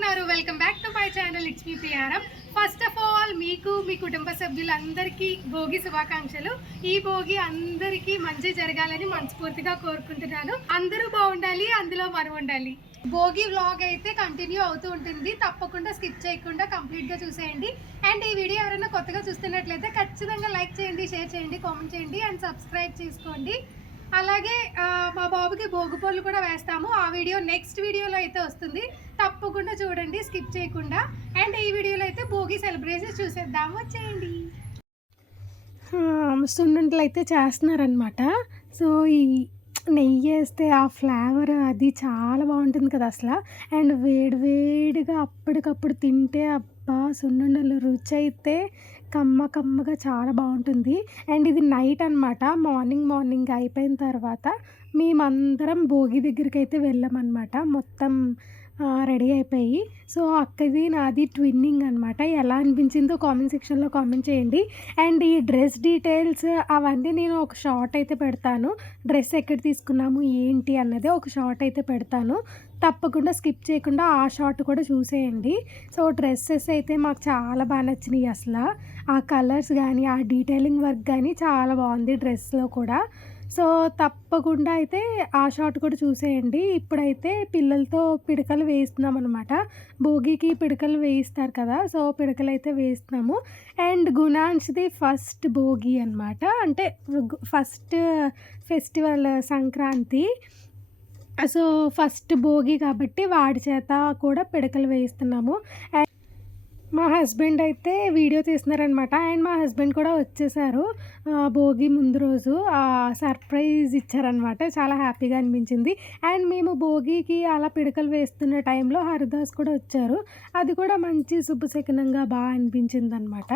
ఉన్నారు. Welcome back to my channel it's me PRM first of all మీకు మీ కుటుంబ సభ్యులందరికీ భోగి శుభాకాంక్షలు. ఈ భోగి అందరికీ మంచి జరగాలని మనస్ఫూర్తిగా కోరుకుంటున్నాను. అందరూ బాగుండాలి అందులో మనం ఉండాలి. భోగి వ్లాగ్ అయితే కంటిన్యూ అవుతూ ఉంటుంది. తప్పకుండా స్కిప్ చేయకుండా కంప్లీట్గా చూసేయండి. అండ్ ఈ వీడియో ఎవరైనా కొత్తగా చూస్తున్నట్లయితే ఖచ్చితంగా లైక్ చేయండి షేర్ చేయండి కామెంట్ చేయండి అండ్ సబ్స్క్రైబ్ చేసుకోండి. అలాగే మా బాబుకి భోగిపళ్ళు కూడా వేస్తాము. ఆ వీడియో నెక్స్ట్ వీడియోలో అయితే వస్తుంది. తప్పకుండా చూడండి స్కిప్ చేయకుండా. అండ్ ఈ వీడియోలో అయితే భోగి సెలబ్రేషన్ చూసేద్దాం వచ్చేయండి. సున్నుంటలు అయితే చేస్తున్నారనమాట సో ఈ నెయ్యి వేస్తే ఆ ఫ్లేవర్ అది చాలా బాగుంటుంది కదా అసలు. అండ్ వేడివేడిగా అప్పటికప్పుడు తింటే అబ్బా సున్నుండలు రుచి అయితే కమ్మ కమ్మగా చాలా బాగుంటుంది. అండ్ ఇది నైట్ అనమాట మార్నింగ్ మార్నింగ్ అయిపోయిన తర్వాత మేమందరం భోగి దగ్గరికి అయితే వెళ్ళామన్నమాట. మొత్తం రెడీ అయిపోయి. సో అక్కది నాది ట్విన్నింగ్ అనమాట ఎలా అనిపించిందో కామెంట్ సెక్షన్లో కామెంట్ చేయండి. అండ్ ఈ డ్రెస్ డీటెయిల్స్ అవన్నీ నేను ఒక షార్ట్ అయితే పెడతాను. డ్రెస్ ఎక్కడ తీసుకున్నాము ఏంటి అన్నది ఒక షార్ట్ అయితే పెడతాను. తప్పకుండా స్కిప్ చేయకుండా ఆ షార్ట్ కూడా చూసేయండి. సో డ్రెస్సెస్ అయితే మాకు చాలా బాగా నచ్చినాయి అసలు. ఆ కలర్స్ కానీ ఆ డీటెయిలింగ్ వర్క్ కానీ చాలా బాగుంది డ్రెస్లో కూడా. సో తప్పకుండా అయితే ఆ షాట్ కూడా చూసేయండి. ఇప్పుడైతే పిల్లలతో పిడకలు వేస్తున్నాం అనమాట భోగికి పిడకలు వేయిస్తారు కదా సో పిడకలు అయితే వేస్తున్నాము అండ్ గుణాంష్ది ఫస్ట్ భోగి అనమాట అంటే first festival Sankranti. So first Bhogi కాబట్టి వాడి చేత కూడా పిడకలు వేయిస్తున్నాము. అండ్ మా హస్బెండ్ అయితే వీడియో తీస్తున్నారనమాట అండ్ మా హస్బెండ్ కూడా వచ్చేసారు. భోగి ముందు రోజు సర్ప్రైజ్ ఇచ్చారనమాట చాలా హ్యాపీగా అనిపించింది. అండ్ మేము భోగికి అలా పిడకలు వేస్తున్న టైంలో హరిదాస్ కూడా వచ్చారు. అది కూడా మంచి శుభశకనంగా బాగా అనిపించింది అనమాట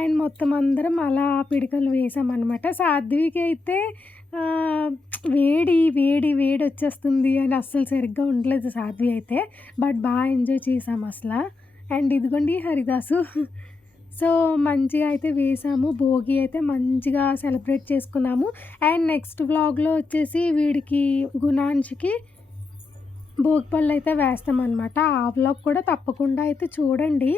అండ్ మొత్తం అందరం అలా పిడకలు వేసామన్నమాట. సాధ్వికి అయితే వేడి వేడి వేడి వచ్చేస్తుంది అని అస్సలు సరిగ్గా ఉండలేదు సాధ్వి అయితే. బట్ బాగా ఎంజాయ్ చేసాం అసలు. అండ్ ఇదిగోండి హరిదాసు. సో మంచిగా అయితే వేసాము. భోగి అయితే మంచిగా సెలబ్రేట్ చేసుకున్నాము. అండ్ నెక్స్ట్ వ్లాగ్లో వచ్చేసి వీడికి గుణాంష్కి భోగి పళ్ళు అయితే వేస్తామన్నమాట. ఆ వ్లాగ్ కూడా తప్పకుండా అయితే చూడండి.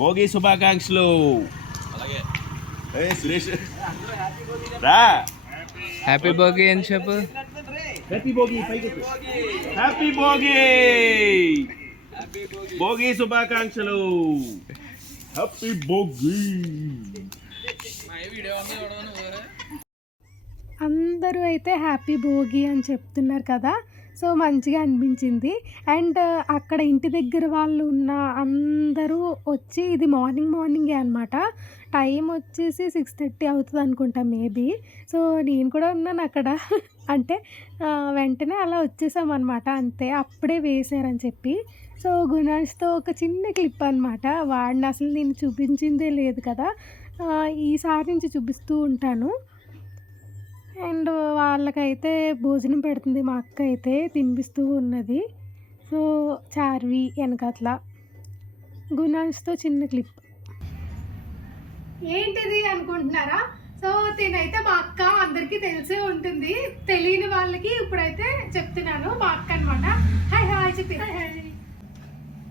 భోగి శుభాకాంక్షలు. ఏ సురేష్. రా. హ్యాపీ భోగి అని చెప్పు హ్యాపీ భోగి హ్యాపీ భోగి భోగి శుభాకాంక్షలు. హ్యాపీ భోగి అందరూ అయితే హ్యాపీ భోగి అని చెప్తున్నారు కదా. సో మంచిగా అనిపించింది. అండ్ అక్కడ ఇంటి దగ్గర వాళ్ళు ఉన్న అందరూ వచ్చి ఇది మార్నింగ్ మార్నింగే అనమాట టైం వచ్చేసి సిక్స్ థర్టీ అవుతుంది అనుకుంటా మేబీ సో నేను కూడా ఉన్నాను అక్కడ. అంటే వెంటనే అలా వచ్చేసామన్నమాట అంతే అప్పుడే వేశారని చెప్పి. సో గుణాష్తో ఒక చిన్న క్లిప్ అనమాట వాడిని అసలు నేను చూపించిందే లేదు కదా. ఈసారి నుంచి చూపిస్తూ ఉంటాను. అండ్ వాళ్ళకైతే భోజనం పెడుతుంది మా అక్క అయితే తినిపిస్తూ ఉన్నది. సో చార్వి వెనకట్ల గుణాంష్తో చిన్న క్లిప్. ఏంటిది అనుకుంటున్నారా? సో తినైతే మా అక్క అందరికీ తెలిసే ఉంటుంది. తెలియని వాళ్ళకి ఇప్పుడైతే చెప్తున్నాను మా అక్క అనమాట హాయ్ హాయ్ చెప్పి.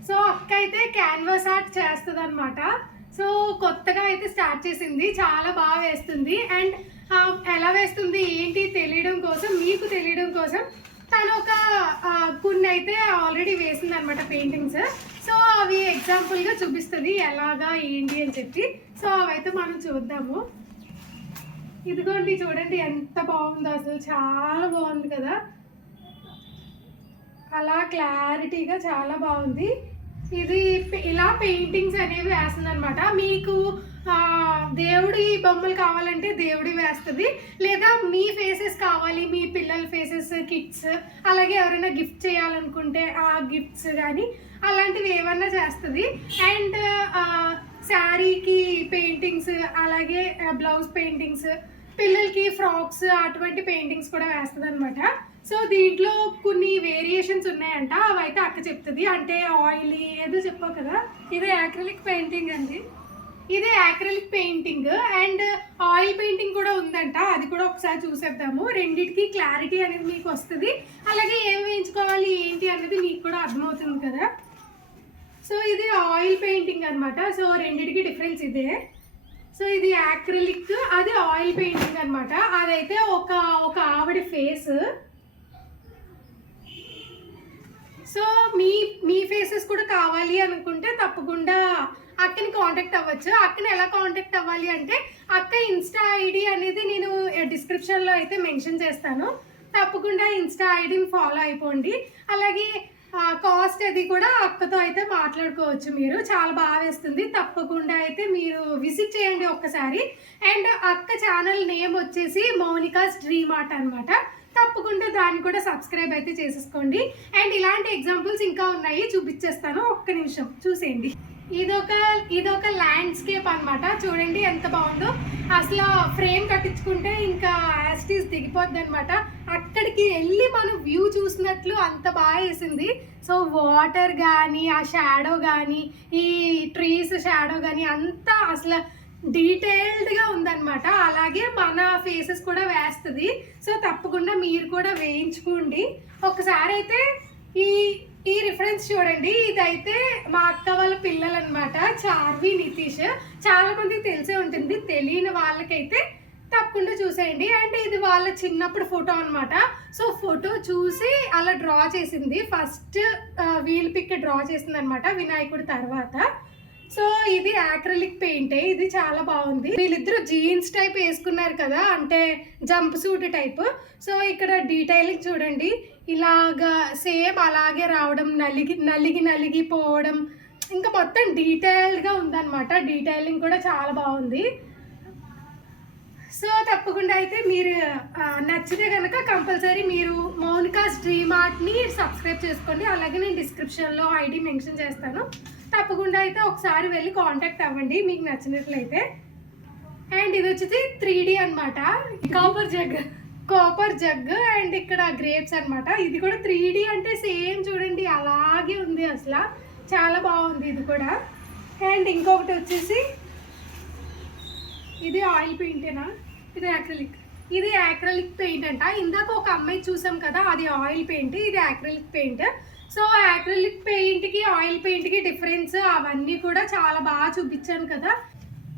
సో అక్క అయితే క్యాన్వాస్ ఆర్ట్ చేస్తుంది అనమాట సో కొత్తగా అయితే స్టార్ట్ చేసింది. చాలా బాగా వేస్తుంది. అండ్ ఎలా వేస్తుంది ఏంటి తెలియడం కోసం మీకు తెలియడం కోసం తను ఒక కొన్ని అయితే ఆల్రెడీ వేసింది అనమాట పెయింటింగ్స్ సో అవి ఎగ్జాంపుల్గా చూపిస్తుంది ఎలాగా ఏంటి అని చెప్పి. సో అవైతే మనం చూద్దాము. ఇదిగోండి చూడండి ఎంత బాగుందో అసలు. చాలా బాగుంది కదా. అలా క్లారిటీగా చాలా బాగుంది. ఇది ఇలా పెయింటింగ్స్ అనేవి వేస్తుంది అనమాట మీకు దేవుడి బొమ్మలు కావాలంటే దేవుడి వేస్తుంది. లేదా మీ ఫేసెస్ కావాలి మీ పిల్లల ఫేసెస్ కిట్స్ అలాగే ఎవరైనా గిఫ్ట్ చేయాలనుకుంటే ఆ గిఫ్ట్స్ కానీ అలాంటివి ఏమన్నా చేస్తుంది. అండ్ శారీకి పెయింటింగ్స్ అలాగే బ్లౌజ్ పెయింటింగ్స్ పిల్లలకి ఫ్రాక్స్ అటువంటి పెయింటింగ్స్ కూడా వేస్తుంది అనమాట సో దీంట్లో కొన్ని వేరియేషన్స్ ఉన్నాయంట. అవైతే అక్క చెప్తుంది. అంటే ఆయిలీ ఏదో చెప్పావు కదా? ఇది యాక్రిలిక్ పెయింటింగ్ అండి. ఇది acrylic painting and oil painting కూడా ఉందంట. అది కూడా ఒకసారి చూసేద్దాము. రెండిటికి క్లారిటీ అనేది మీకు వస్తుంది. అలాగే ఏం వేయించుకోవాలి ఏంటి అనేది మీకు కూడా అర్థమవుతుంది కదా. సో ఇది ఆయిల్ పెయింటింగ్ అనమాట సో రెండిటికి డిఫరెన్స్ ఇదే. సో ఇది యాక్రిలిక్ అది ఆయిల్ పెయింటింగ్ అనమాట అదైతే ఒక ఒక ఆవిడ ఫేస్ సో మీ మీ ఫేసెస్ కూడా కావాలి అనుకుంటే తప్పకుండా అక్కని కాంటాక్ట్ అవ్వచ్చు. అక్కని ఎలా కాంటాక్ట్ అవ్వాలి అంటే అక్క ఇన్స్టా ఐడి అనేది నేను డిస్క్రిప్షన్లో అయితే మెన్షన్ చేస్తాను. తప్పకుండా ఇన్స్టా ఐడిని ఫాలో అయిపోండి. అలాగే కాస్ట్ అది కూడా అక్కతో అయితే మాట్లాడుకోవచ్చు మీరు. చాలా బాగా వేస్తుంది. తప్పకుండా అయితే మీరు విజిట్ చేయండి ఒక్కసారి. అండ్ అక్క ఛానల్ నేమ్ వచ్చేసి మౌనికాస్ డ్రీమ్ ఆర్ట్ అనమాట తప్పకుండా దాన్ని కూడా సబ్స్క్రైబ్ అయితే చేసేసుకోండి. అండ్ ఇలాంటి ఎగ్జాంపుల్స్ ఇంకా ఉన్నాయి. చూపించేస్తాను ఒక్క నిమిషం. చూసేయండి. ఇదొక ఇదొక ల్యాండ్స్కేప్ అన్నమాట. చూడండి ఎంత బాగుందో. అసలు ఫ్రేమ్ కట్టించుకుంటే ఇంకా యాస్టీస్ దిగిపోద్ది అనమాట అక్కడికి వెళ్ళి మనం వ్యూ చూసినట్లు అంత బాగా వేసింది. సో వాటర్ కానీ ఆ షాడో కానీ ఈ ట్రీస్ షాడో కానీ అంతా అసలు డీటెయిల్డ్గా ఉందన్నమాట. అలాగే మన ఫేసెస్ కూడా వేస్తుంది. సో తప్పకుండా మీరు కూడా వేయించుకోండి. ఒకసారి అయితే ఈ డిఫరెన్స్ చూడండి. ఇదైతే మా అక్క వాళ్ళ పిల్లలు అనమాట చార్వి నితీష్. చాలా మంది తెలిసే ఉంటుంది. తెలియని వాళ్ళకైతే తప్పకుండా చూసేయండి. అండ్ ఇది వాళ్ళ చిన్నప్పుడు ఫోటో అనమాట సో ఫోటో చూసి అలా డ్రా చేసింది. ఫస్ట్ వీల్ పిక్ డ్రా చేసింది అనమాట వినాయకుడి తర్వాత. సో ఇది ఆక్రిలిక్ పెయింటే ఇది చాలా బాగుంది. వీళ్ళిద్దరు జీన్స్ టైప్ వేసుకున్నారు కదా అంటే జంప్ సూట్ టైప్ సో ఇక్కడ డీటెయిలింగ్ చూడండి. ఇలాగా సేమ్ అలాగే రావడం నలిగి నలిగి నలిగి పోవడం ఇంకా మొత్తం డీటెయిల్డ్గా ఉందన్నమాట. డీటెయిలింగ్ కూడా చాలా బాగుంది. సో తప్పకుండా అయితే మీరు నచ్చితే కనుక కంపల్సరీ మీరు మౌనికాస్ డ్రీమ్ ఆర్ట్ని సబ్స్క్రైబ్ చేసుకోండి. అలాగే నేను డిస్క్రిప్షన్లో ఐడి మెన్షన్ చేస్తాను. తప్పకుండా అయితే ఒకసారి వెళ్ళి కాంటాక్ట్ అవ్వండి మీకు నచ్చినట్లయితే. అండ్ ఇది వచ్చేసి త్రీ డి అనమాట copper jug copper jug and ఇక్కడ గ్రేప్స్ అన్నమాట. ఇది కూడా త్రీ డి అంటే సేమ్ చూడండి అలాగే ఉంది అసలు. చాలా బాగుంది ఇది కూడా. అండ్ ఇంకొకటి వచ్చేసి ఇది ఆయిల్ పెయింటేనా ఇది యాక్రిలిక్ ఇది యాక్రిలిక్ పెయింట్ అంట. ఇందాక ఒక అమ్మాయి చూసాం కదా అది ఆయిల్ పెయింట్ ఇది యాక్రిలిక్ పెయింట్ సో యాక్రిలిక్ పెయింట్కి ఆయిల్ పెయింట్కి డిఫరెన్స్ అవన్నీ కూడా చాలా బాగా చూపించాను కదా.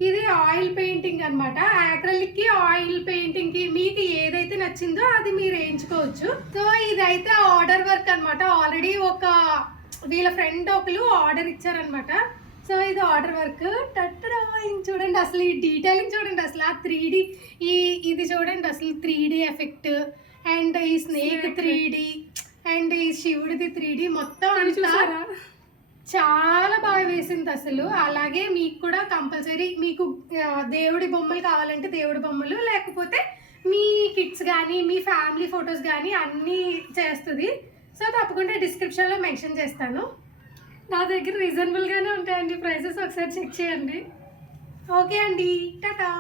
ఇది ఆయిల్ పెయింటింగ్ అనమాట యాక్రిలిక్కి ఆయిల్ పెయింటింగ్కి మీకు ఏదైతే నచ్చిందో అది మీరు వేయించుకోవచ్చు. సో ఇదైతే ఆర్డర్ వర్క్ అనమాట ఆల్రెడీ ఒక వీళ్ళ ఫ్రెండ్ ఒకరు ఆర్డర్ ఇచ్చారనమాట సో ఇది ఆర్డర్ వర్క్. టట్టడా చూడండి అసలు ఈ డీటెయిలింగ్ చూడండి అసలు. ఆ త్రీ డి ఈ ఇది చూడండి అసలు త్రీ డి ఎఫెక్ట్. అండ్ ఈ స్నేక్ త్రీ డి. అండ్ ఈ శివుడిది త్రీ డి మొత్తం అంతా చాలా బాగా వేసింది అసలు. అలాగే మీకు కూడా కంపల్సరీ మీకు దేవుడి బొమ్మలు కావాలంటే దేవుడి బొమ్మలు లేకపోతే మీ కిడ్స్ కానీ మీ ఫ్యామిలీ ఫొటోస్ కానీ అన్నీ చేస్తుంది. సో తప్పకుండా డిస్క్రిప్షన్లో మెన్షన్ చేస్తాను. నా దగ్గర రీజనబుల్గానే ఉంటాయండి. ప్రైసెస్ ఒకసారి చెక్ చేయండి. ఓకే అండి. టాటా.